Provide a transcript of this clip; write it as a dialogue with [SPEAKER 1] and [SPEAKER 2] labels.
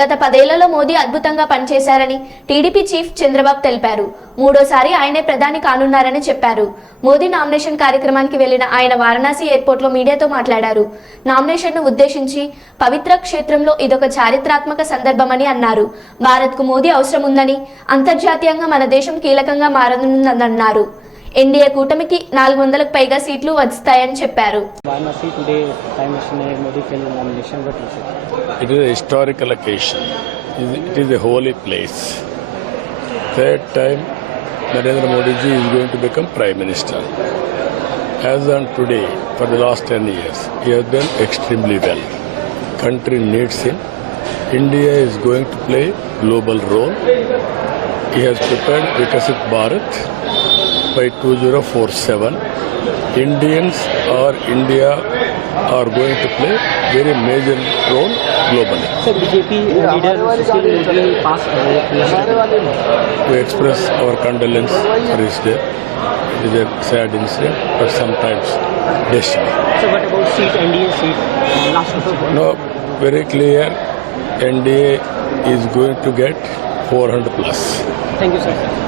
[SPEAKER 1] గత పదేళ్ళలో మోదీ అద్భుతంగా పనిచేశారని టీడీపీ చీఫ్ చంద్రబాబు తెలిపారు. మూడోసారి ఆయనే ప్రధాని కానున్నారని చెప్పారు. మోదీ నామినేషన్ కార్యక్రమానికి వెళ్ళిన ఆయన వారణాసి ఎయిర్పోర్ట్లో మీడియాతో మాట్లాడారు. నామినేషన్ను ఉద్దేశించి పవిత్ర క్షేత్రంలో ఇదొక చారిత్రాత్మక సందర్భమని అన్నారు. భారత్కు మోదీ అవసరం ఉందని అంతర్జాతీయంగా మన దేశం కీలకంగా మారనుందన్నారు. ఎన్డీఏ కూటమికి నాలుగు వందలకు పైగా సీట్లు వస్తాయని చెప్పారు?
[SPEAKER 2] It is a historical occasion. It is a holy place. Third time, Narendra Modi ji is going to become Prime Minister. As on today, for the last 10 years, he has done extremely well. Country needs him. India is going to play global role. He has prepared Vikasit Bharat by 2047. Indians or India are going to play very major role globally.
[SPEAKER 3] So BJP leader Sushil Modi passed away.
[SPEAKER 2] We express our condolence for his death. It is a sad incident, but sometimes destiny.
[SPEAKER 3] So what about seat, NDA seat? Uh, last
[SPEAKER 2] No, very clear. NDA is going to get 400 plus.
[SPEAKER 3] Thank you, sir.